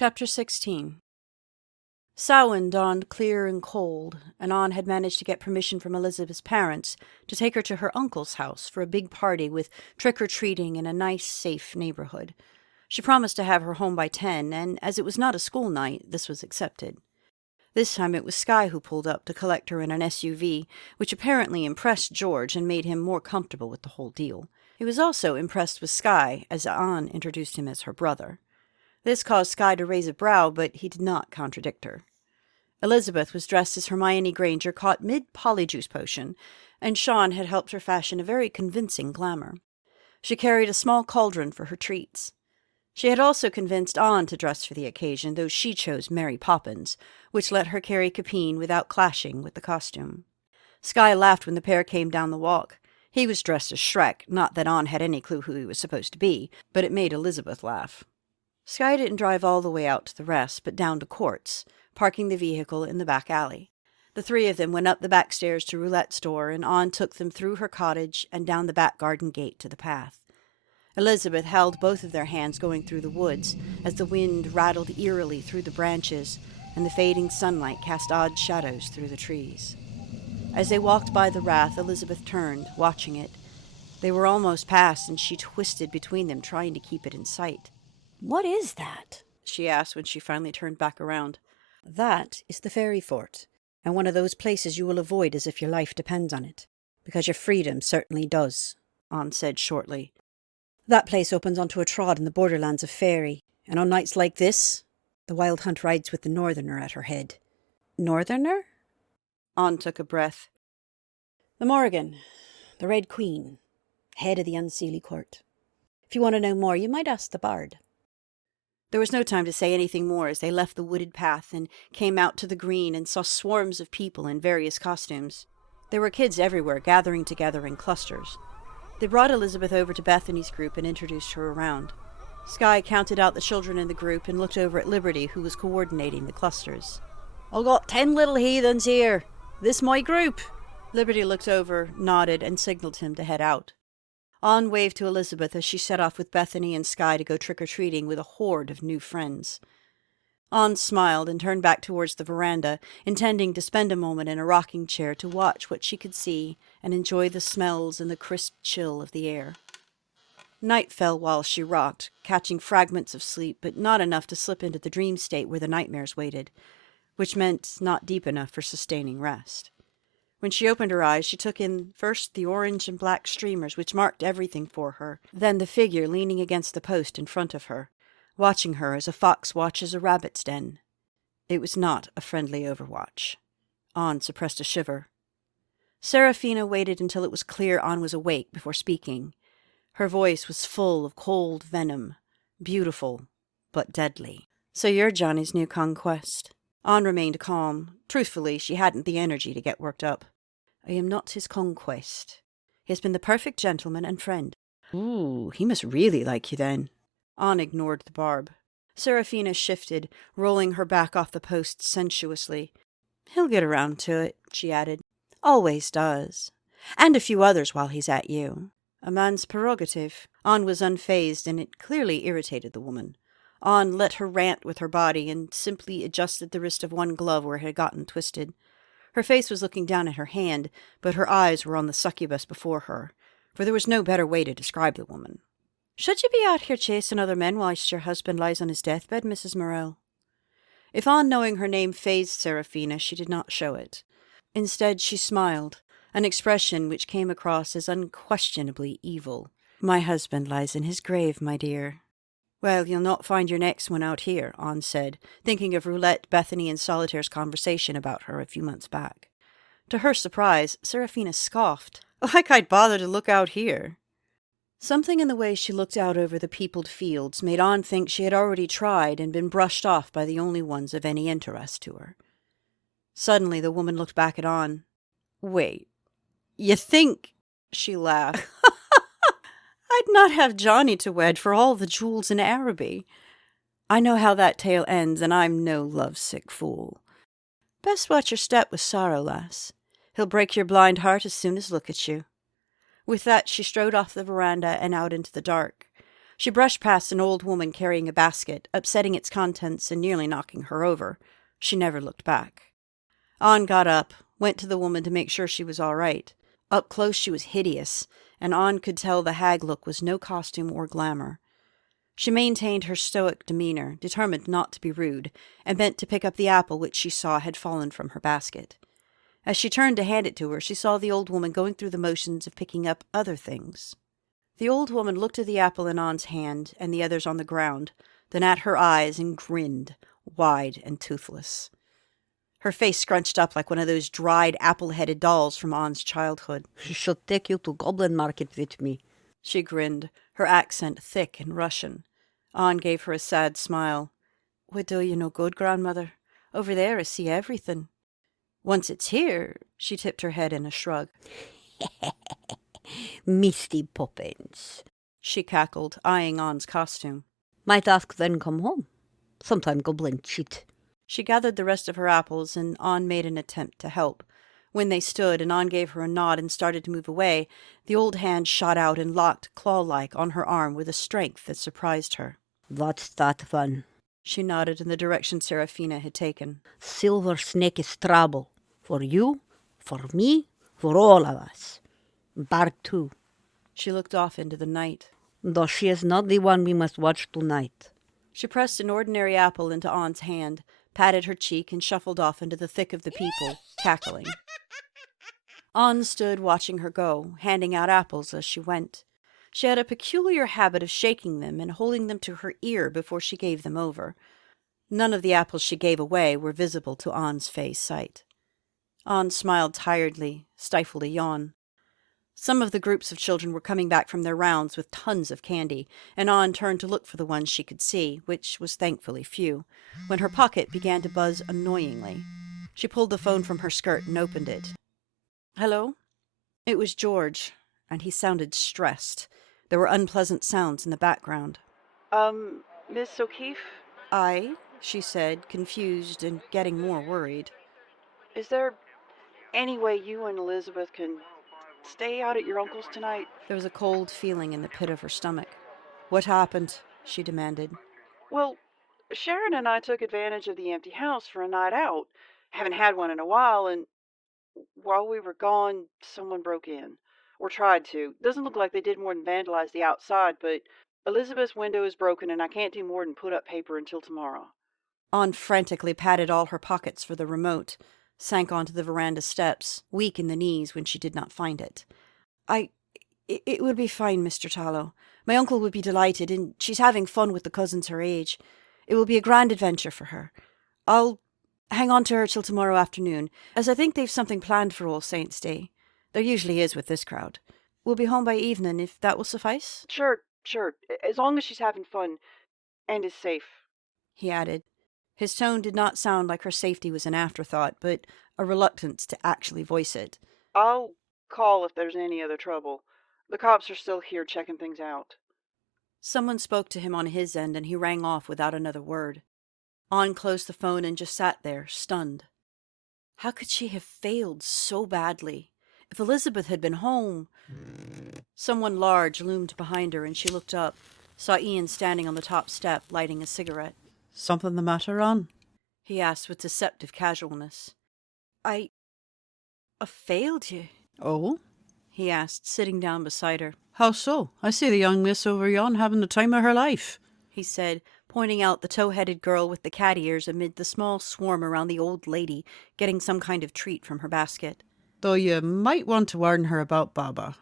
Chapter 16. Samhain dawned clear and cold, and Anne had managed to get permission from Elizabeth's parents to take her to her uncle's house for a big party with trick-or-treating in a nice, safe neighborhood. She promised to have her home by 10, and as it was not a school night, this was accepted. This time it was Skye who pulled up to collect her in an SUV, which apparently impressed George and made him more comfortable with the whole deal. He was also impressed with Skye, as Anne introduced him as her brother. This caused Skye to raise a brow, but he did not contradict her. Elizabeth was dressed as Hermione Granger caught mid-polyjuice potion, and Sean had helped her fashion a very convincing glamour. She carried a small cauldron for her treats. She had also convinced Anne to dress for the occasion, though she chose Mary Poppins, which let her carry Capine without clashing with the costume. Skye laughed when the pair came down the walk. He was dressed as Shrek, not that Anne had any clue who he was supposed to be, but it made Elizabeth laugh. Skye didn't drive all the way out to the rest, but down to Courts, parking the vehicle in the back alley. The three of them went up the back stairs to Roulette's store, and Anne took them through her cottage and down the back garden gate to the path. Elizabeth held both of their hands going through the woods, as the wind rattled eerily through the branches, and the fading sunlight cast odd shadows through the trees. As they walked by the rath, Elizabeth turned, watching it. They were almost past, and she twisted between them, trying to keep it in sight. "What is that?" she asked when she finally turned back around. "That is the Faery fort, and one of those places you will avoid as if your life depends on it, because your freedom certainly does," Anne said shortly. "That place opens onto a trod in the borderlands of Faery, and on nights like this, the Wild Hunt rides with the Northerner at her head." "Northerner?" Anne took a breath. "The Morrigan, the Red Queen, head of the Unseelie Court. If you want to know more, you might ask the Bard." There was no time to say anything more as they left the wooded path and came out to the green and saw swarms of people in various costumes. There were kids everywhere, gathering together in clusters. They brought Elizabeth over to Bethany's group and introduced her around. Skye counted out the children in the group and looked over at Liberty, who was coordinating the clusters. "I've got 10 little heathens here. This my group." Liberty looked over, nodded, and signaled him to head out. Anne waved to Elizabeth as she set off with Bethany and Skye to go trick-or-treating with a horde of new friends. Anne smiled and turned back towards the veranda, intending to spend a moment in a rocking chair to watch what she could see and enjoy the smells and the crisp chill of the air. Night fell while she rocked, catching fragments of sleep, but not enough to slip into the dream state where the nightmares waited, which meant not deep enough for sustaining rest. When she opened her eyes, she took in first the orange and black streamers which marked everything for her, then the figure leaning against the post in front of her, watching her as a fox watches a rabbit's den. It was not a friendly overwatch. Anne suppressed a shiver. Seraphina waited until it was clear Anne was awake before speaking. Her voice was full of cold venom, beautiful but deadly. "So you're Johnny's new conquest." Anne remained calm. Truthfully, she hadn't the energy to get worked up. "I am not his conquest. He has been the perfect gentleman and friend." "Ooh, he must really like you then." Anne ignored the barb. Seraphina shifted, rolling her back off the post sensuously. "He'll get around to it," she added. "Always does. And a few others while he's at you." "A man's prerogative." Anne was unfazed, and it clearly irritated the woman. Anne let her rant with her body and simply adjusted the wrist of one glove where it had gotten twisted. Her face was looking down at her hand, but her eyes were on the succubus before her, for there was no better way to describe the woman. "Should you be out here chasing other men whilst your husband lies on his deathbed, Mrs. Morel?" If Anne, knowing her name, fazed Seraphina, she did not show it. Instead, she smiled, an expression which came across as unquestionably evil. "My husband lies in his grave, my dear." "Well, you'll not find your next one out here," Anne said, thinking of Roulette, Bethany, and Solitaire's conversation about her a few months back. To her surprise, Seraphina scoffed. "Like I'd bother to look out here." Something in the way she looked out over the peopled fields made Anne think she had already tried and been brushed off by the only ones of any interest to her. Suddenly the woman looked back at Anne. "Wait, you think—" She laughed. "I'd not have Johnny to wed for all the jewels in Araby. I know how that tale ends, and I'm no lovesick fool. Best watch your step with sorrow, lass. He'll break your blind heart as soon as look at you." With that, she strode off the veranda and out into the dark. She brushed past an old woman carrying a basket, upsetting its contents and nearly knocking her over. She never looked back. An got up, went to the woman to make sure she was all right. Up close she was hideous, and An could tell the hag look was no costume or glamour. She maintained her stoic demeanor, determined not to be rude, and bent to pick up the apple which she saw had fallen from her basket. As she turned to hand it to her, she saw the old woman going through the motions of picking up other things. The old woman looked at the apple in An's hand and the others on the ground, then at her eyes and grinned, wide and toothless. Her face scrunched up like one of those dried apple-headed dolls from An's childhood. "I shall take you to Goblin Market with me." She grinned, her accent thick and Russian. An gave her a sad smile. "Would do you no good, grandmother. Over there I see everything. Once it's here," she tipped her head in a shrug. "Misty Poppins," she cackled, eyeing An's costume. "Might ask then come home. Sometime goblin cheat." She gathered the rest of her apples, and An made an attempt to help. When they stood, and An gave her a nod and started to move away, the old hand shot out and locked, claw-like, on her arm with a strength that surprised her. "What's that one?" She nodded in the direction Serafina had taken. "Silver snake is trouble. For you, for me, for all of us. Bar too. She looked off into the night. Though she is not the one we must watch tonight." She pressed an ordinary apple into An's hand, patted her cheek, and shuffled off into the thick of the people, cackling. An stood watching her go, handing out apples as she went. She had a peculiar habit of shaking them and holding them to her ear before she gave them over. None of the apples she gave away were visible to An's face sight. An smiled tiredly, stifled a yawn. Some of the groups of children were coming back from their rounds with tons of candy, and An turned to look for the ones she could see, which was thankfully few, when her pocket began to buzz annoyingly. She pulled the phone from her skirt and opened it. "Hello?" It was George, and he sounded stressed. There were unpleasant sounds in the background. Miss O'Keefe? "Aye," she said, confused and getting more worried. Is there any way you and Elizabeth can stay out at your uncle's tonight? There was a cold feeling in the pit of her stomach. "What happened?" she demanded. Well, Sharon and I took advantage of the empty house for a night out. Haven't had one in a while, and while we were gone, someone broke in. Or tried to. Doesn't look like they did more than vandalize the outside, but Elizabeth's window is broken and I can't do more than put up paper until tomorrow." An frantically patted all her pockets for the remote, sank onto the veranda steps, weak in the knees when she did not find it. It would be fine, Mr. Tallow. My uncle would be delighted, and she's having fun with the cousins her age. It will be a grand adventure for her. I'll hang on to her till tomorrow afternoon, as I think they've something planned for All Saints' Day. There usually is with this crowd. We'll be home by evening, if that will suffice?" Sure. As long as she's having fun and is safe. he added. His tone did not sound like her safety was an afterthought, but a reluctance to actually voice it. I'll call if there's any other trouble. The cops are still here checking things out. Someone spoke to him on his end, and he rang off without another word. An closed the phone and just sat there, stunned. How could she have failed so badly? If Elizabeth had been home... Someone large loomed behind her, and she looked up, saw Ian standing on the top step, lighting a cigarette. "Something the matter, An?" He asked with deceptive casualness. I failed you?" "Oh? he asked, sitting down beside her. How so? I see the young miss over yon having the time of her life," he said, pointing out the tow-headed girl with the cat ears amid the small swarm around the old lady, getting some kind of treat from her basket. "Though you might want to warn her about Baba.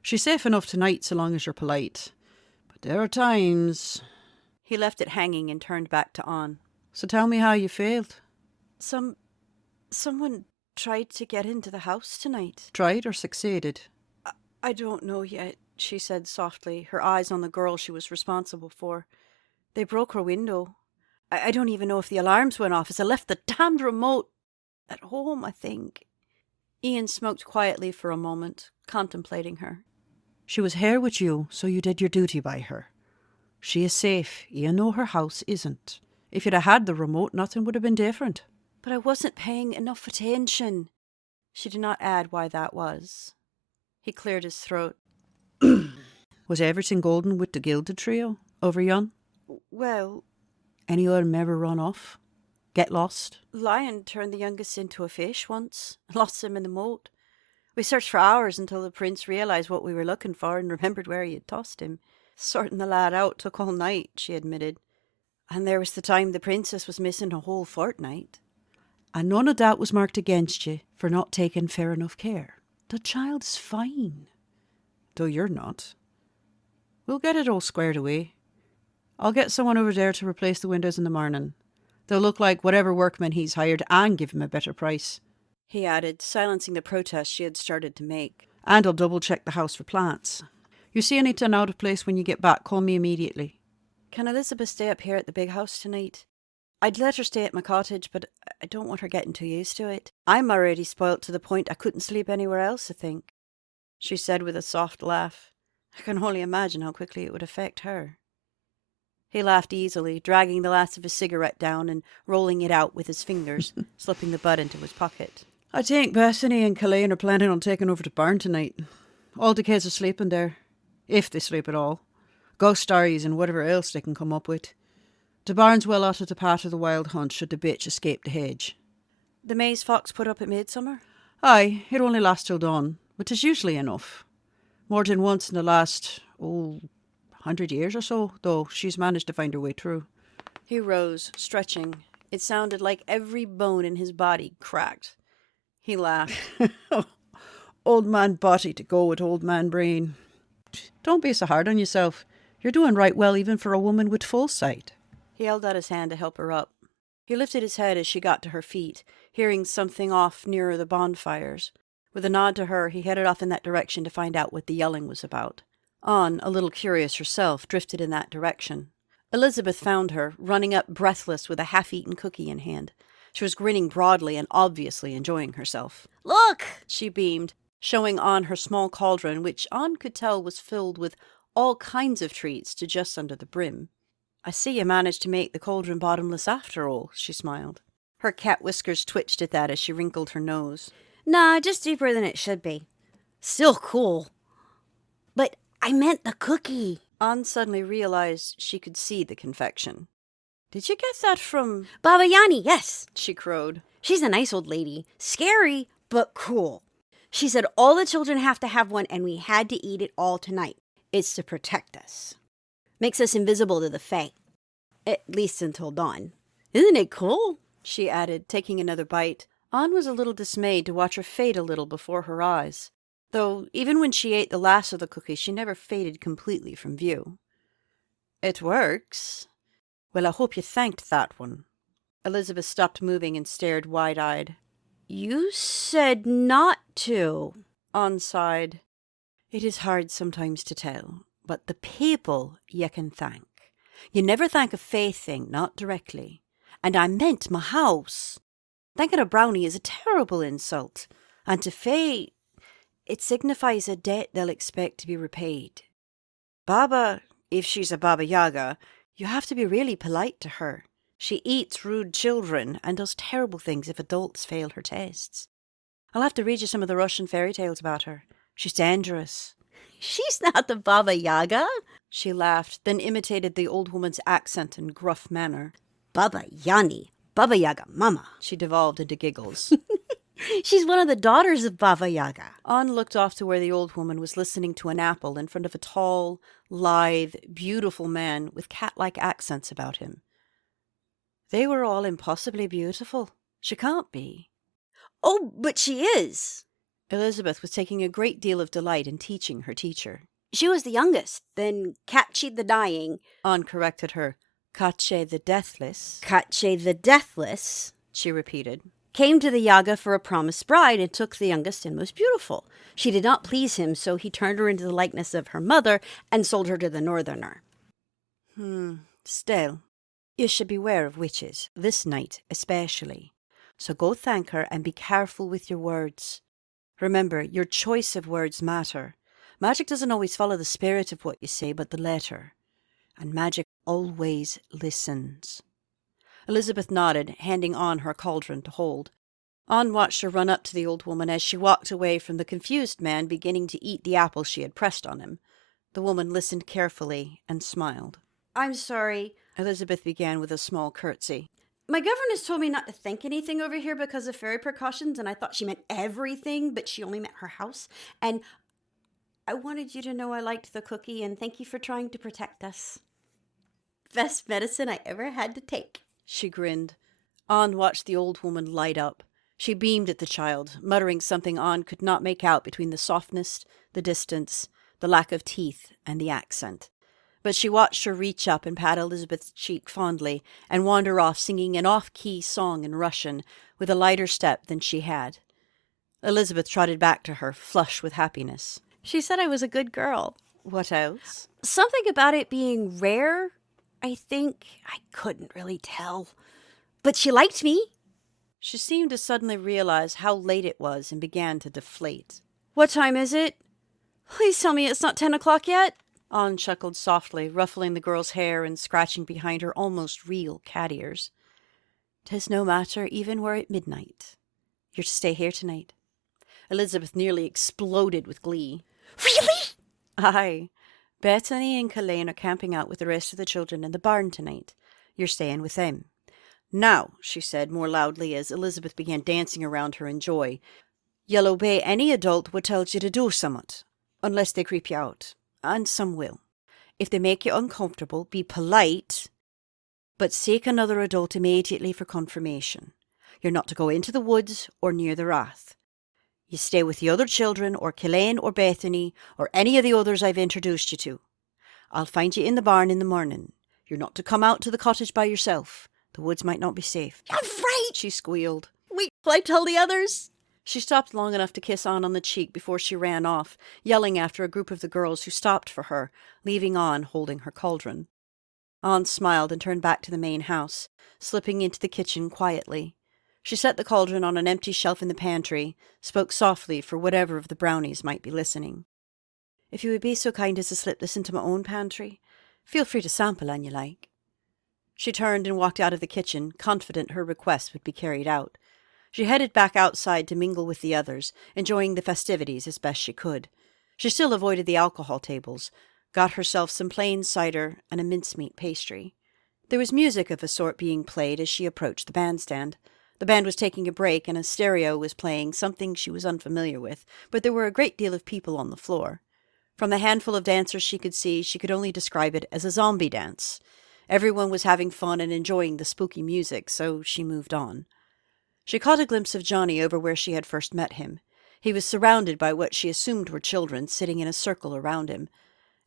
She's safe enough tonight so long as you're polite. But there are times..." He left it hanging and turned back to An. "So tell me how you failed. Someone tried to get into the house tonight." Tried or succeeded?" I don't know yet," she said softly, her eyes on the girl she was responsible for. "They broke her window. I don't even know if the alarms went off as I left the damned remote at home, I think." Ian smoked quietly for a moment, contemplating her. "She was here with you, so you did your duty by her. She is safe, even though her house isn't. If you'd have had the remote, nothing would have been different." "But I wasn't paying enough attention." She did not add why that was. He cleared his throat. Was everything golden with the gilded trio over yon? Well, Any of them ever run off? Get lost? Lion turned the youngest into a fish once, lost him in the moat. We searched for hours until the prince realised what we were looking for and remembered where he had tossed him. Sorting the lad out took all night, she admitted. And there was the time the princess was missing a whole fortnight. And none of that was marked against you for not taking fair enough care. The child's fine. Though you're not. We'll get it all squared away. I'll get someone over there to replace the windows in the morning. They'll look like whatever workman he's hired and give him a better price. He added, silencing the protest she had started to make. And I'll double check the house for plants. You see anything out of place when you get back, call me immediately. Can Elizabeth stay up here at the big house tonight? I'd let her stay at my cottage, but I don't want her getting too used to it. I'm already spoilt to the point I couldn't sleep anywhere else, I think, she said with a soft laugh. I can only imagine how quickly it would affect her. He laughed easily, dragging the last of his cigarette down and rolling it out with his fingers, slipping the butt into his pocket. I think Bethany and Colleen are planning on taking over the barn tonight. All the kids are sleeping there, if they sleep at all. Ghost stories and whatever else they can come up with. The barn's well out of the path of the wild hunt should the bitch escape the hedge. The maze fox put up at midsummer? Aye, it only lasts till dawn, but 'tis usually enough. More than once in the last, 100 years or so, though she's managed to find her way through. He rose, stretching. It sounded like every bone in his body cracked. He laughed. Old man body to go with old man brain. Don't be so hard on yourself. You're doing right well even for a woman with full sight. He held out his hand to help her up. He lifted his head as she got to her feet, hearing something off nearer the bonfires. With a nod to her, he headed off in that direction to find out what the yelling was about. Anne, a little curious herself, drifted in that direction. Elizabeth found her, running up breathless with a half-eaten cookie in hand. She was grinning broadly and obviously enjoying herself. "Look!" she beamed, showing Anne her small cauldron, which Anne could tell was filled with all kinds of treats to just under the brim. "I see you managed to make the cauldron bottomless after all," she smiled. Her cat whiskers twitched at that as she wrinkled her nose. Nah, just deeper than it should be. Still cool. But I meant the cookie. Anne suddenly realized she could see the confection. "Did you get that from—" Baba Yani, yes. she crowed. She's a nice old lady. Scary, but cool. She said all the children have to have one and we had to eat it all tonight. It's to protect us. Makes us invisible to the Fae. At least until dawn. Isn't it cool? She added, taking another bite. Anne was a little dismayed to watch her fade a little before her eyes, though even when she ate the last of the cookie she never faded completely from view. "It works. Well, I hope you thanked that one." Elizabeth stopped moving and stared wide-eyed. You said not to. Anne sighed. "It is hard sometimes to tell, but the people you can thank. You never thank a fae thing, not directly. And I meant my house. Thanking a brownie is a terrible insult, and to fae, it signifies a debt they'll expect to be repaid. Baba, if she's a Baba Yaga, you have to be really polite to her. She eats rude children and does terrible things if adults fail her tests. I'll have to read you some of the Russian fairy tales about her. She's dangerous." She's not the Baba Yaga. She laughed, then imitated the old woman's accent and gruff manner. Baba Yani. Baba Yaga Mama. She devolved into giggles. She's one of the daughters of Baba Yaga. Anne looked off to where the old woman was listening to an apple in front of a tall, lithe, beautiful man with cat-like accents about him. They were all impossibly beautiful. She can't be. Oh, but she is. Elizabeth was taking a great deal of delight in teaching her teacher. She was the youngest, then Katchi the Dying. Anne corrected her. Kache the Deathless. Katche the Deathless, she repeated. Came to the Yaga for a promised bride and took the youngest and most beautiful. She did not please him, so he turned her into the likeness of her mother and sold her to the northerner. Still, you should beware of witches, this night especially. So go thank her and be careful with your words. Remember, your choice of words matter. Magic doesn't always follow the spirit of what you say, but the letter. And magic always listens. Elizabeth nodded, handing Anne her cauldron to hold. Anne watched her run up to the old woman as she walked away from the confused man beginning to eat the apple she had pressed on him. The woman listened carefully and smiled. I'm sorry. Elizabeth began with a small curtsy. My governess told me not to think anything over here because of fairy precautions, and I thought she meant everything, but she only meant her house. And I wanted you to know I liked the cookie, and thank you for trying to protect us. Best medicine I ever had to take. She grinned. Anne watched the old woman light up. She beamed at the child, muttering something Anne could not make out between the softness, the distance, the lack of teeth, and the accent. But she watched her reach up and pat Elizabeth's cheek fondly and wander off singing an off-key song in Russian with a lighter step than she had. Elizabeth trotted back to her, flush with happiness. She said I was a good girl. What else? Something about it being rare, I think. I couldn't really tell. But she liked me. She seemed to suddenly realize how late it was and began to deflate. What time is it? Please tell me it's not 10 o'clock yet. Anne chuckled softly, ruffling the girl's hair and scratching behind her almost real cat ears. "'Tis no matter even were it midnight. You're to stay here tonight." Elizabeth nearly exploded with glee. Really? Aye. Bethany and Colleen are camping out with the rest of the children in the barn tonight. You're staying with them. "Now," she said more loudly as Elizabeth began dancing around her in joy, "you'll obey any adult who tells you to do somewhat, unless they creep you out. And some will. If they make you uncomfortable, be polite, but seek another adult immediately for confirmation. You're not to go into the woods or near the rath. You stay with the other children, or Killeen or Bethany, or any of the others I've introduced you to. I'll find you in the barn in the morning. You're not to come out to the cottage by yourself. The woods might not be safe." I'm right, she squealed. Wait till I tell the others. She stopped long enough to kiss Anne on the cheek before she ran off, yelling after a group of the girls who stopped for her, leaving Anne holding her cauldron. Anne smiled and turned back to the main house, slipping into the kitchen quietly. She set the cauldron on an empty shelf in the pantry, spoke softly for whatever of the brownies might be listening. "If you would be so kind as to slip this into my own pantry, feel free to sample an you like." She turned and walked out of the kitchen, confident her request would be carried out. She headed back outside to mingle with the others, enjoying the festivities as best she could. She still avoided the alcohol tables, got herself some plain cider and a mincemeat pastry. There was music of a sort being played as she approached the bandstand. The band was taking a break and a stereo was playing something she was unfamiliar with, but there were a great deal of people on the floor. From the handful of dancers she could see, she could only describe it as a zombie dance. Everyone was having fun and enjoying the spooky music, so she moved on. She caught a glimpse of Johnny over where she had first met him. He was surrounded by what she assumed were children sitting in a circle around him,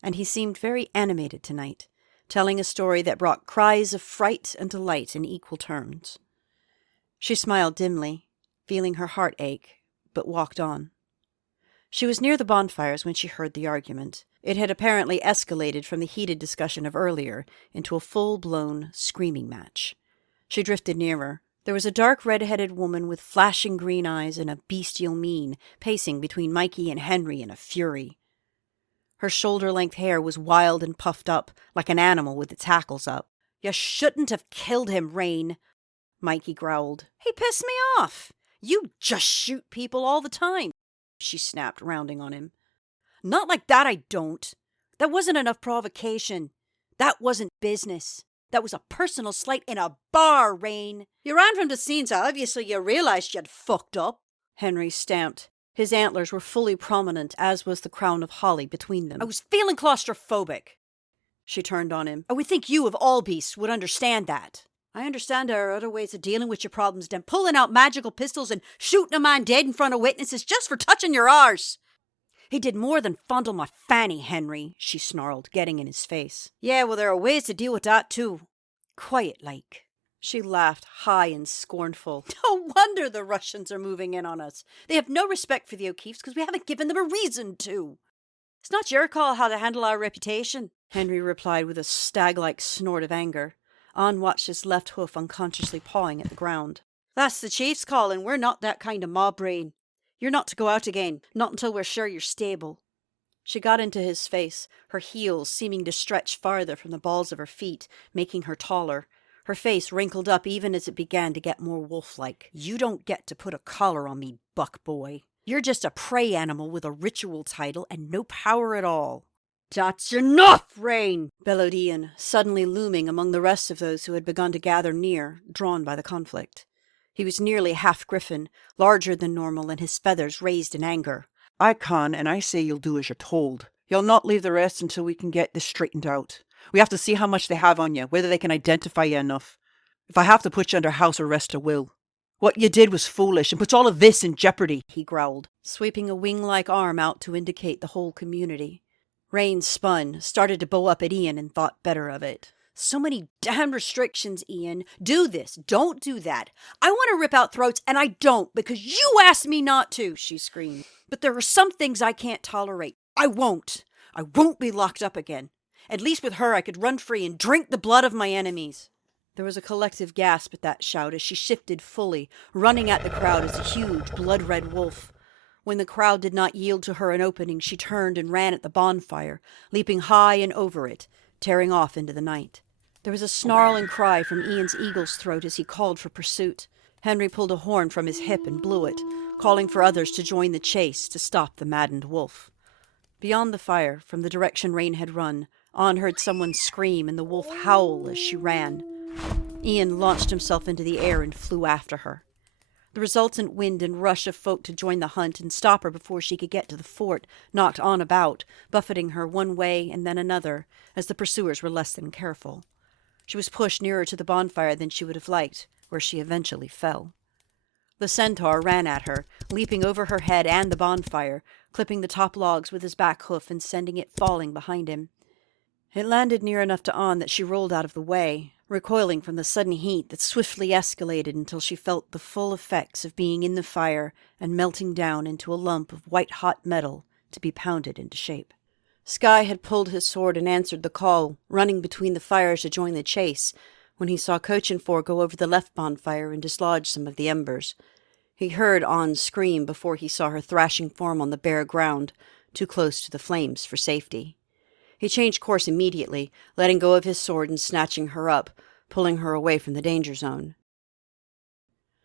and he seemed very animated tonight, telling a story that brought cries of fright and delight in equal turns. She smiled dimly, feeling her heart ache, but walked on. She was near the bonfires when she heard the argument. It had apparently escalated from the heated discussion of earlier into a full-blown screaming match. She drifted nearer. There was a dark red-headed woman with flashing green eyes and a bestial mien, pacing between Mikey and Henry in a fury. Her shoulder-length hair was wild and puffed up, like an animal with its hackles up. "You shouldn't have killed him, Rain," Mikey growled. "He pissed me off. You just shoot people all the time," she snapped, rounding on him. "Not like that, I don't. That wasn't enough provocation. That wasn't business. That was a personal slight in a bar, Rain. You ran from the scene, so obviously you realized you'd fucked up." Henry stamped. His antlers were fully prominent, as was the crown of holly between them. "I was feeling claustrophobic." She turned on him. "I would think you, of all beasts, would understand that." "I understand there are other ways of dealing with your problems than pulling out magical pistols and shooting a man dead in front of witnesses just for touching your arse." "He did more than fondle my fanny, Henry," she snarled, getting in his face. "Yeah, well, there are ways to deal with that, too. Quiet like." She laughed, high and scornful. "No wonder the Russians are moving in on us. They have no respect for the O'Keefes because we haven't given them a reason to." "It's not your call how to handle our reputation," Henry replied with a stag-like snort of anger. Anne watched his left hoof unconsciously pawing at the ground. "That's the chief's call, and we're not that kind of mob brain. You're not to go out again, not until we're sure you're stable." She got into his face, her heels seeming to stretch farther from the balls of her feet, making her taller. Her face wrinkled up even as it began to get more wolf-like. "You don't get to put a collar on me, buck boy. You're just a prey animal with a ritual title and no power at all." That's enough, Rain! bellowed Ian, suddenly looming among the rest of those who had begun to gather near, drawn by the conflict. He was nearly half griffin, larger than normal, and his feathers raised in anger. I can, and I say you'll do as you're told. You'll not leave the rest until we can get this straightened out. We have to see how much they have on you, whether they can identify you enough. If I have to put you under house arrest, I will. What you did was foolish and puts all of this in jeopardy, he growled, sweeping a wing-like arm out to indicate the whole community. Rain spun, started to bow up at Ian, and thought better of it. So many damn restrictions, Ian. Do this. Don't do that. I want to rip out throats, and I don't, because you asked me not to, she screamed. But there are some things I can't tolerate. I won't. I won't be locked up again. At least with her I could run free and drink the blood of my enemies. There was a collective gasp at that shout as she shifted fully, running at the crowd as a huge, blood-red wolf. When the crowd did not yield to her an opening, she turned and ran at the bonfire, leaping high and over it, tearing off into the night. There was a snarling cry from Ian's eagle's throat as he called for pursuit. Henry pulled a horn from his hip and blew it, calling for others to join the chase to stop the maddened wolf. Beyond the fire, from the direction Rain had run, An heard someone scream and the wolf howl as she ran. Ian launched himself into the air and flew after her. The resultant wind and rush of folk to join the hunt and stop her before she could get to the fort knocked An about, buffeting her one way and then another, as the pursuers were less than careful. She was pushed nearer to the bonfire than she would have liked, where she eventually fell. The centaur ran at her, leaping over her head and the bonfire, clipping the top logs with his back hoof and sending it falling behind him. It landed near enough to An that she rolled out of the way, recoiling from the sudden heat that swiftly escalated until she felt the full effects of being in the fire and melting down into a lump of white-hot metal to be pounded into shape. Skye had pulled his sword and answered the call, running between the fires to join the chase, when he saw Coach and Four go over the left bonfire and dislodge some of the embers. He heard An scream before he saw her thrashing form on the bare ground, too close to the flames for safety. He changed course immediately, letting go of his sword and snatching her up, pulling her away from the danger zone.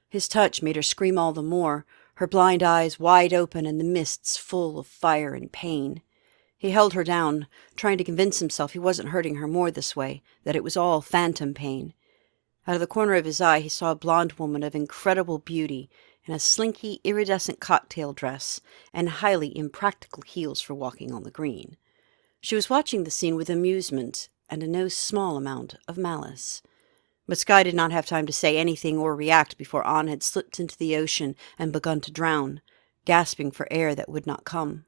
His touch made her scream all the more, her blind eyes wide open and the mists full of fire and pain. He held her down, trying to convince himself he wasn't hurting her more this way, that it was all phantom pain. Out of the corner of his eye he saw a blonde woman of incredible beauty in a slinky, iridescent cocktail dress and highly impractical heels for walking on the green. She was watching the scene with amusement and a no small amount of malice. But Skye did not have time to say anything or react before An had slipped into the ocean and begun to drown, gasping for air that would not come.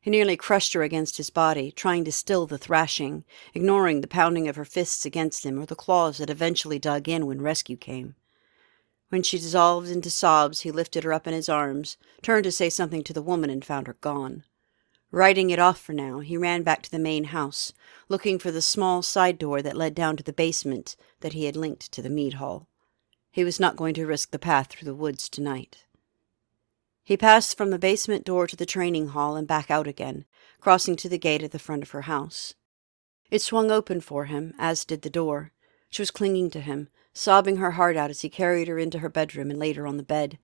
He nearly crushed her against his body, trying to still the thrashing, ignoring the pounding of her fists against him or the claws that eventually dug in when rescue came. When she dissolved into sobs, he lifted her up in his arms, turned to say something to the woman, and found her gone. Writing it off for now, he ran back to the main house, looking for the small side door that led down to the basement that he had linked to the mead hall. He was not going to risk the path through the woods tonight. He passed from the basement door to the training hall and back out again, crossing to the gate at the front of her house. It swung open for him, as did the door. She was clinging to him, sobbing her heart out as he carried her into her bedroom and laid her on the bed.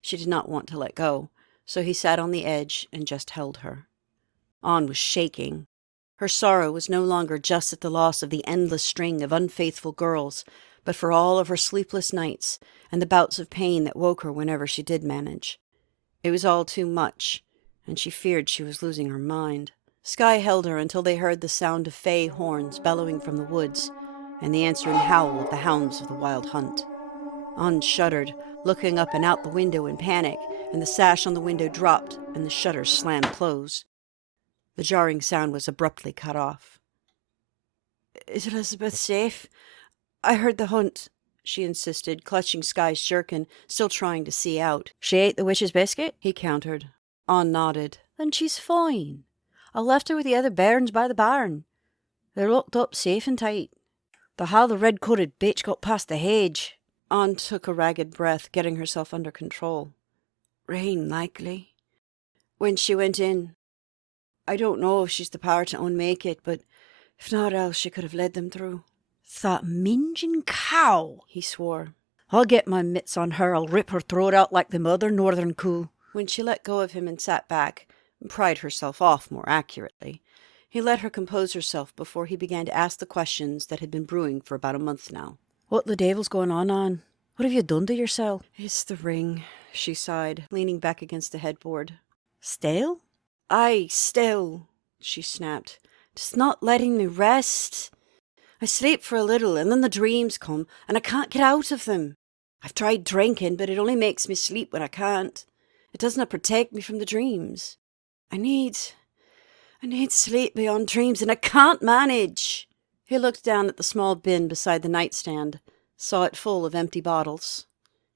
She did not want to let go, so he sat on the edge and just held her. An was shaking. Her sorrow was no longer just at the loss of the endless string of unfaithful girls, but for all of her sleepless nights and the bouts of pain that woke her whenever she did manage. It was all too much, and she feared she was losing her mind. Skye held her until they heard the sound of Fae horns bellowing from the woods, and the answering howl of the hounds of the wild hunt. An shuddered, looking up and out the window in panic, and the sash on the window dropped, and the shutters slammed close. The jarring sound was abruptly cut off. "Is Elizabeth safe? I heard the hunt," she insisted, clutching Skye's jerkin, still trying to see out. "She ate the witch's biscuit?" he countered. An nodded. "Then she's fine. I left her with the other bairns by the barn. They're locked up safe and tight. The how the red-coated bitch got past the hedge." An took a ragged breath, getting herself under control. "Rain, likely. When she went in. I don't know if she's the power to unmake it, but if not else she could have led them through." "That mingin' cow!" he swore. "I'll get my mitts on her. I'll rip her throat out like the other northern coo." When she let go of him and sat back, and pried herself off more accurately, He let her compose herself before he began to ask the questions that had been brewing for about a month now. What the devil's going on? What have you done to yourself? It's the ring, she sighed, leaning back against the headboard. Stale? Aye, still, she snapped. Just not letting me rest. I sleep for a little, and then the dreams come, and I can't get out of them. I've tried drinking, but it only makes me sleep when I can't. It doesn't protect me from the dreams. I need sleep beyond dreams, and I can't manage. He looked down at the small bin beside the nightstand, saw it full of empty bottles.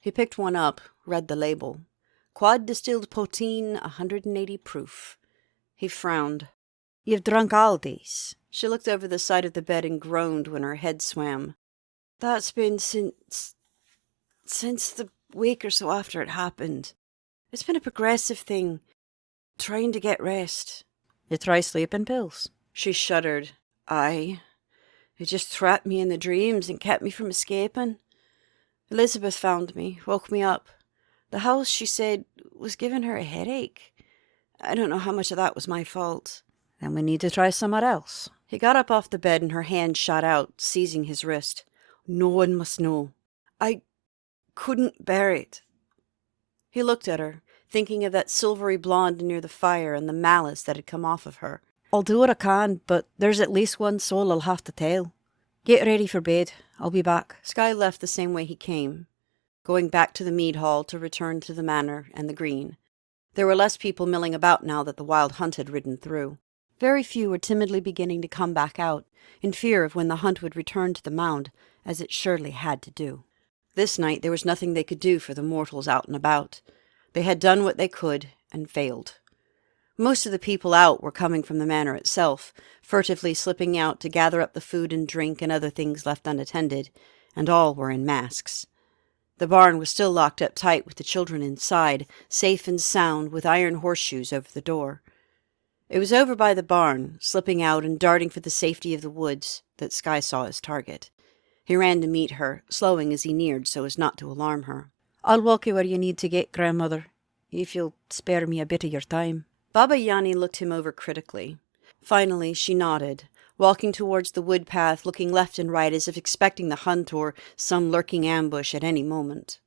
He picked one up, read the label. Quad distilled poteen, 180 proof. He frowned. You've drunk all these? She looked over the side of the bed and groaned when her head swam. That's been since the week or so after it happened. It's been a progressive thing, trying to get rest. You try sleeping pills? She shuddered. Aye. It just trapped me in the dreams and kept me from escaping. Elizabeth found me, woke me up. The house, she said, was giving her a headache. I don't know how much of that was my fault. Then we need to try somewhere else. He got up off the bed and her hand shot out, seizing his wrist. No one must know. I couldn't bear it. He looked at her, thinking of that silvery blonde near the fire and the malice that had come off of her. I'll do what I can, but there's at least one soul I'll have to tell. Get ready for bed. I'll be back. Skye left the same way he came, going back to the mead hall to return to the manor and the green. There were less people milling about now that the wild hunt had ridden through. Very few were timidly beginning to come back out, in fear of when the hunt would return to the mound, as it surely had to do. This night there was nothing they could do for the mortals out and about. They had done what they could, and failed. Most of the people out were coming from the manor itself, furtively slipping out to gather up the food and drink and other things left unattended, and all were in masks. The barn was still locked up tight with the children inside, safe and sound, with iron horseshoes over the door. It was over by the barn, slipping out and darting for the safety of the woods, that Skye saw his target. He ran to meet her, slowing as he neared so as not to alarm her. I'll walk you where you need to get, grandmother, if you'll spare me a bit of your time. Baba Yanni looked him over critically. Finally, she nodded, walking towards the wood path, looking left and right as if expecting the hunt or some lurking ambush at any moment.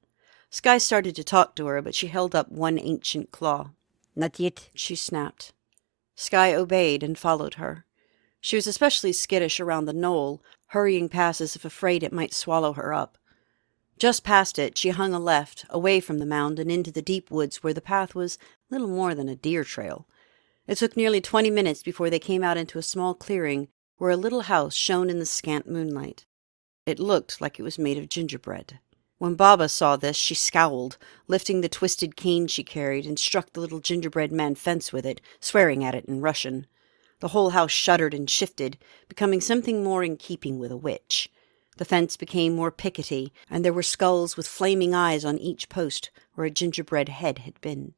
Skye started to talk to her, but she held up one ancient claw. Not yet, she snapped. Skye obeyed and followed her. She was especially skittish around the knoll, hurrying past as if afraid it might swallow her up. Just past it, she hung a left, away from the mound and into the deep woods where the path was little more than a deer trail. It took nearly 20 minutes before they came out into a small clearing where a little house shone in the scant moonlight. It looked like it was made of gingerbread. When Baba saw this, she scowled, lifting the twisted cane she carried, and struck the little gingerbread man fence with it, swearing at it in Russian. The whole house shuddered and shifted, becoming something more in keeping with a witch. The fence became more pickety, and there were skulls with flaming eyes on each post where a gingerbread head had been.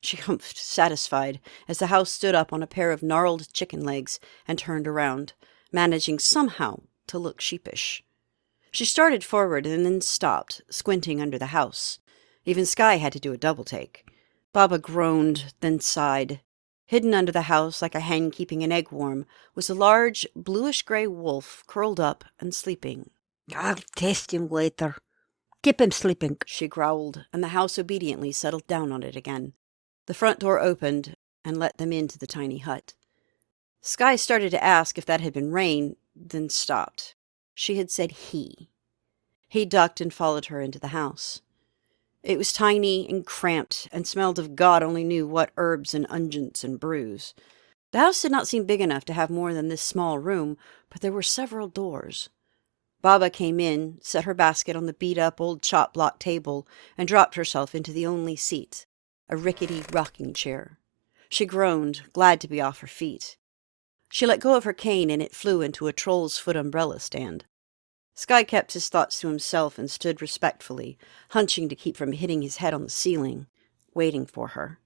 She humphed, satisfied, as the house stood up on a pair of gnarled chicken legs and turned around, managing somehow to look sheepish. She started forward and then stopped, squinting under the house. Even Skye had to do a double-take. Baba groaned, then sighed. Hidden under the house, like a hen keeping an egg warm, was a large, bluish-grey wolf curled up and sleeping. I'll test him later. Keep him sleeping, she growled, and the house obediently settled down on it again. The front door opened and let them into the tiny hut. Skye started to ask if that had been rain, then stopped. She had said he. He ducked and followed her into the house. It was tiny and cramped and smelled of God only knew what herbs and unguents and brews. The house did not seem big enough to have more than this small room, but there were several doors. Baba came in, set her basket on the beat-up old chop-block table, and dropped herself into the only seat, a rickety rocking chair. She groaned, glad to be off her feet. She let go of her cane, and it flew into a troll's foot umbrella stand. Skye kept his thoughts to himself and stood respectfully, hunching to keep from hitting his head on the ceiling, waiting for her.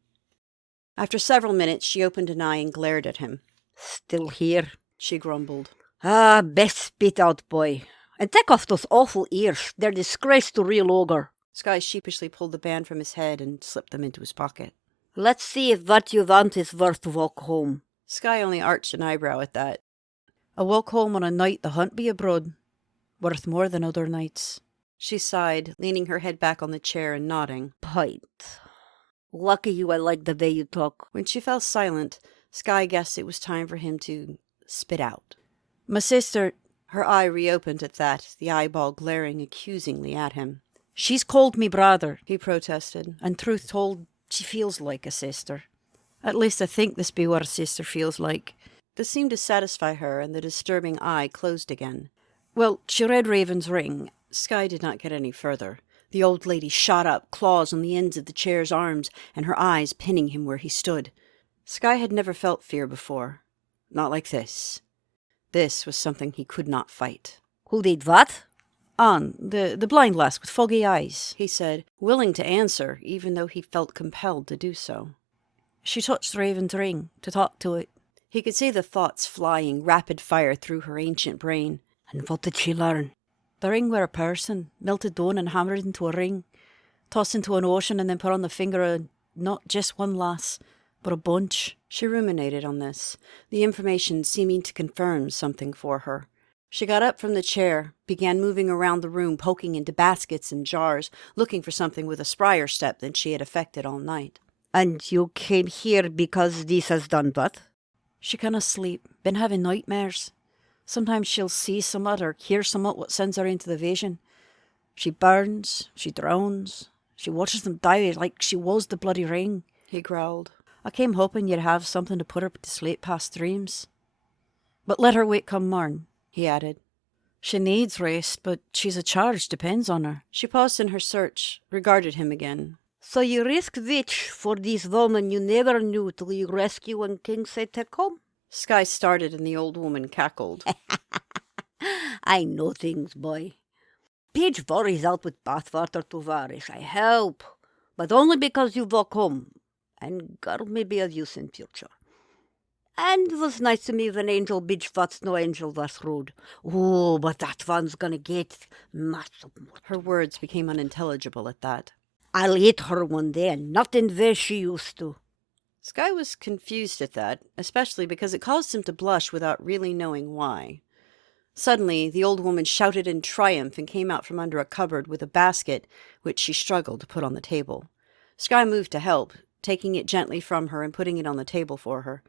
After several minutes, she opened an eye and glared at him. Still here, she grumbled. Ah, best spit out, boy. And take off those awful ears. They're disgrace to real ogre. Skye sheepishly pulled the band from his head and slipped them into his pocket. Let's see if what you want is worth to walk home. Sky only arched an eyebrow at that. I walk home on a night the hunt be abroad, worth more than other nights. She sighed, leaning her head back on the chair and nodding. Pint. Lucky you I like the way you talk. When she fell silent, Sky guessed it was time for him to spit out. My sister, Her eye reopened at that, the eyeball glaring accusingly at him. she's called me brother, He protested. and truth told, she feels like a sister. At least I think this be what a sister feels like. This seemed to satisfy her, and the disturbing eye closed again. Well, she read Raven's ring. Sky did not get any further. The old lady shot up, claws on the ends of the chair's arms, and her eyes pinning him where he stood. Sky had never felt fear before. Not like this. This was something he could not fight. Who did what? Anne, the blind lass with foggy eyes. He said, willing to answer, even though he felt compelled to do so. She touched Raven's ring to talk to it. He could see the thoughts flying rapid fire through her ancient brain. And what did she learn? The ring were a person, melted down and hammered into a ring, tossed into an ocean and then put on the finger of not just one lass, but a bunch. She ruminated on this, the information seeming to confirm something for her. She got up from the chair, began moving around the room, poking into baskets and jars, looking for something with a sprier step than she had affected all night. And you came here because this has done what? She canna sleep, been having nightmares. Sometimes she'll see somewhat or hear somewhat what sends her into the vision. She burns, she drowns, she watches them die like she was the bloody ring. He growled. I came hoping you'd have something to put her to sleep past dreams. But let her wait come morn, He added. She needs rest, but she's a charge, depends on her. She paused in her search, regarded him again. So you risk which for this woman you never knew till you rescue when King said take home? Sky started and the old woman cackled. I know things, boy. Page worries out with bathwater to Varish. I help. But only because you walk home. And girl may be of use in future. And it was nice to me when Angel bitch what's no angel was rude. Oh, but that one's gonna get massive more. Her words became unintelligible at that. I'll eat her one day and not in the way she used to. Sky was confused at that, especially because it caused him to blush without really knowing why. Suddenly, the old woman shouted in triumph and came out from under a cupboard with a basket, which she struggled to put on the table. Sky moved to help, taking it gently from her and putting it on the table for her.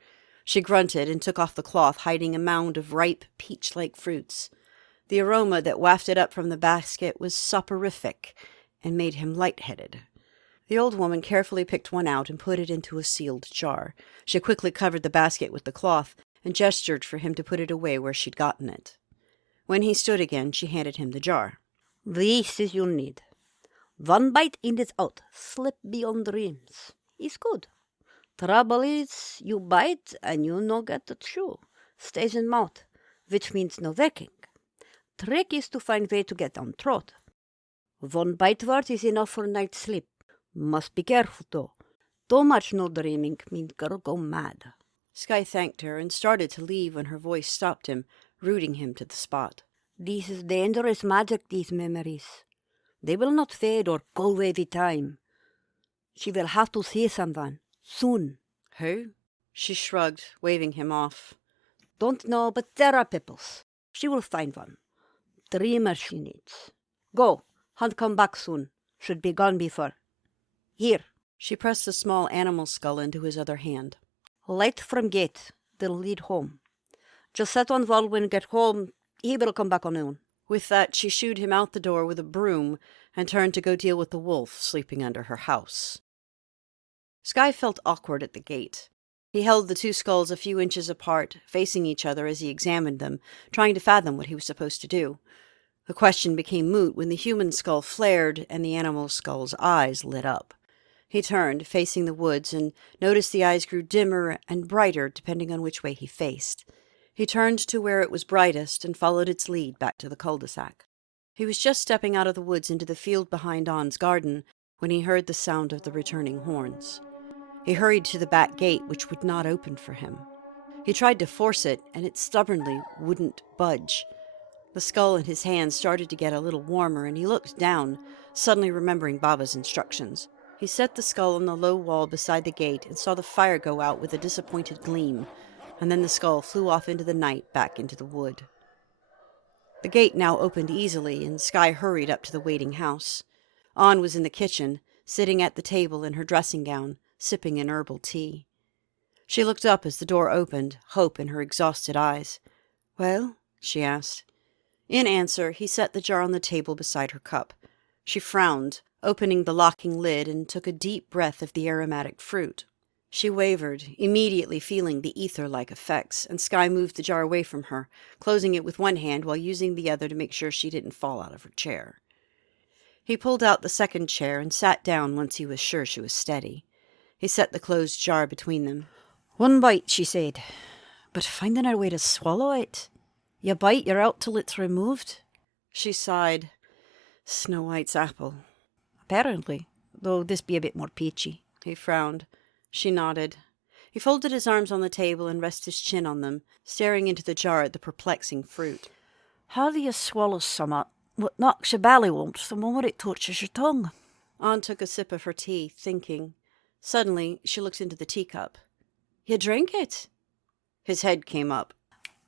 She grunted and took off the cloth, hiding a mound of ripe, peach-like fruits. The aroma that wafted up from the basket was soporific and made him lightheaded. The old woman carefully picked one out and put it into a sealed jar. She quickly covered the basket with the cloth and gestured for him to put it away where she'd gotten it. When he stood again, she handed him the jar. This is you need. One bite in it out. Slip beyond dreams. It's good. Trouble is, you bite and you no get the chew. Stays in mouth, which means no waking. Trick is to find way to get on throat. One bite word is enough for night's sleep. Must be careful though. Too much no dreaming means girl go mad. Sky thanked her and started to leave when her voice stopped him, rooting him to the spot. This is dangerous magic, these memories. They will not fade or go away with time. She will have to see someone. Soon. Who? She shrugged, waving him off. Don't know, but there are peoples. She will find one. Dreamer she needs. Go. Hunt come back soon. Should be gone before. Here. She pressed the small animal skull into his other hand. Light from gate. They'll lead home. Just set on wall when get home. He will come back on own. With that, she shooed him out the door with a broom and turned to go deal with the wolf sleeping under her house. Sky felt awkward at the gate. He held the two skulls a few inches apart, facing each other as he examined them, trying to fathom what he was supposed to do. The question became moot when the human skull flared and the animal skull's eyes lit up. He turned, facing the woods, and noticed the eyes grew dimmer and brighter depending on which way he faced. He turned to where it was brightest and followed its lead back to the cul-de-sac. He was just stepping out of the woods into the field behind On's garden when he heard the sound of the returning horns. He hurried to the back gate, which would not open for him. He tried to force it, and it stubbornly wouldn't budge. The skull in his hand started to get a little warmer, and he looked down, suddenly remembering Baba's instructions. He set the skull on the low wall beside the gate and saw the fire go out with a disappointed gleam. and then the skull flew off into the night back into the wood. The gate now opened easily, and Skye hurried up to the waiting house. Anne was in the kitchen, sitting at the table in her dressing gown, sipping an herbal tea. She looked up as the door opened, hope in her exhausted eyes. "Well?" she asked. In answer, he set the jar on the table beside her cup. She frowned, opening the locking lid, and took a deep breath of the aromatic fruit. She wavered, immediately feeling the ether-like effects, and Skye moved the jar away from her, closing it with one hand while using the other to make sure she didn't fall out of her chair. He pulled out the second chair and sat down once he was sure she was steady. He set the closed jar between them. "One bite," she said, "but finding a way to swallow it. You bite, you're out till it's removed." She sighed. Snow White's apple. "Apparently, though this be a bit more peachy." He frowned. She nodded. He folded his arms on the table and rested his chin on them, staring into the jar at the perplexing fruit. "How do you swallow summat what knocks your ballywumps the moment it touches your tongue?" Anne took a sip of her tea, thinking. Suddenly, she looked into the teacup. "You drink it?" His head came up.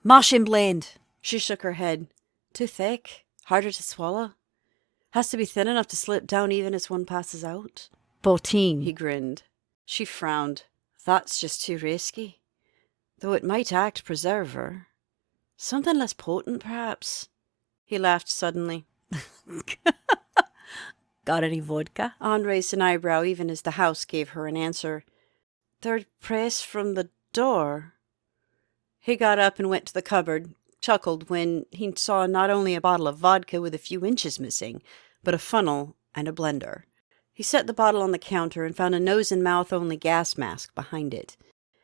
"Mash and blend." She shook her head. "Too thick? Harder to swallow? Has to be thin enough to slip down even as one passes out?" "Poteen." He grinned. She frowned. "That's just too risky. Though it might act preserver. Something less potent, perhaps." He laughed suddenly. "Got any vodka?" Anne raised an eyebrow even as the house gave her an answer. "Third press from the door." He got up and went to the cupboard, chuckled when he saw not only a bottle of vodka with a few inches missing, but a funnel and a blender. He set the bottle on the counter and found a nose-and-mouth-only gas mask behind it.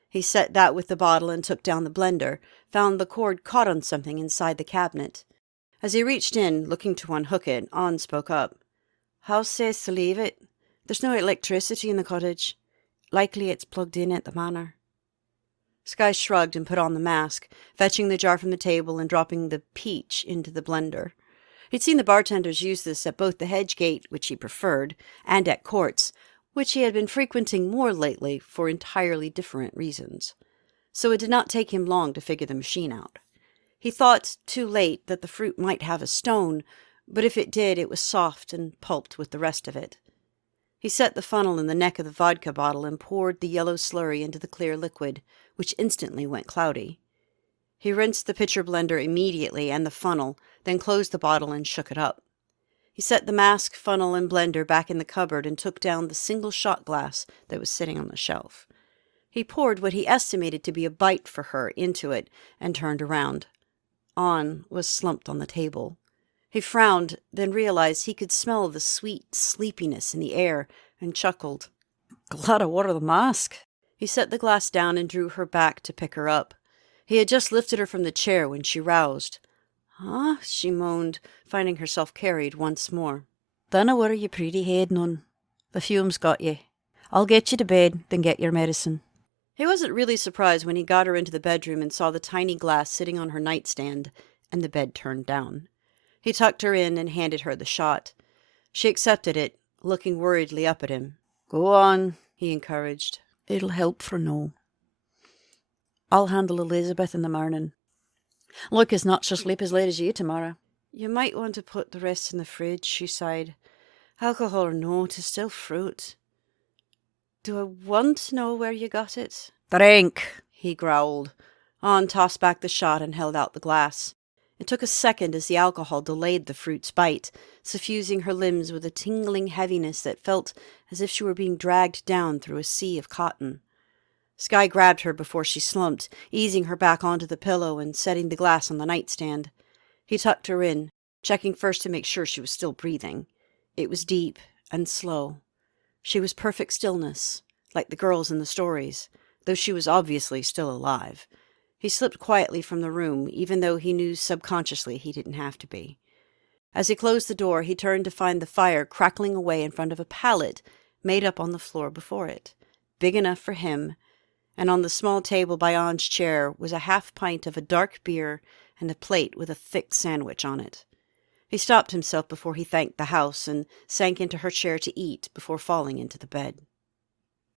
He set that with the bottle and took down the blender, found the cord caught on something inside the cabinet. As he reached in, looking to unhook it, Anne spoke up. "House says to leave it. There's no electricity in the cottage. Likely it's plugged in at the manor." Skye shrugged and put on the mask, fetching the jar from the table and dropping the peach into the blender. He'd seen the bartenders use this at both the Hedge Gate, which he preferred, and at courts, which he had been frequenting more lately for entirely different reasons. So it did not take him long to figure the machine out. He thought, too late, that the fruit might have a stone, but if it did, it was soft and pulped with the rest of it. He set the funnel in the neck of the vodka bottle and poured the yellow slurry into the clear liquid, which instantly went cloudy. He rinsed the pitcher blender immediately and the funnel, then closed the bottle and shook it up. He set the mask, funnel, and blender back in the cupboard and took down the single shot glass that was sitting on the shelf. He poured what he estimated to be a bite for her into it and turned around. Anne was slumped on the table. He frowned, then realized he could smell the sweet sleepiness in the air and chuckled. "Glad I wore the mask." He set the glass down and drew her back to pick her up. He had just lifted her from the chair when she roused. "Huh?" she moaned, finding herself carried once more. "Dunno where you pretty head none. The fume's got you. I'll get you to bed, then get your medicine." He wasn't really surprised when he got her into the bedroom and saw the tiny glass sitting on her nightstand and the bed turned down. He tucked her in and handed her the shot. She accepted it, looking worriedly up at him. "Go on," he encouraged. "It'll help for no. I'll handle Elizabeth in the morning. Lucas not so sleep as late as you tomorrow." "You might want to put the rest in the fridge," she sighed. "Alcohol or no, 'tis still fruit." "Do I want to know where you got it?" "Drink," he growled. Anne tossed back the shot and held out the glass. It took a second as the alcohol delayed the fruit's bite, suffusing her limbs with a tingling heaviness that felt as if she were being dragged down through a sea of cotton. Skye grabbed her before she slumped, easing her back onto the pillow and setting the glass on the nightstand. He tucked her in, checking first to make sure she was still breathing. It was deep and slow. She was perfect stillness, like the girls in the stories, though she was obviously still alive. He slipped quietly from the room, even though he knew subconsciously he didn't have to be. As he closed the door, he turned to find the fire crackling away in front of a pallet made up on the floor before it, big enough for him, and on the small table by Anne's chair was a half-pint of a dark beer and a plate with a thick sandwich on it. He stopped himself before he thanked the house and sank into her chair to eat before falling into the bed.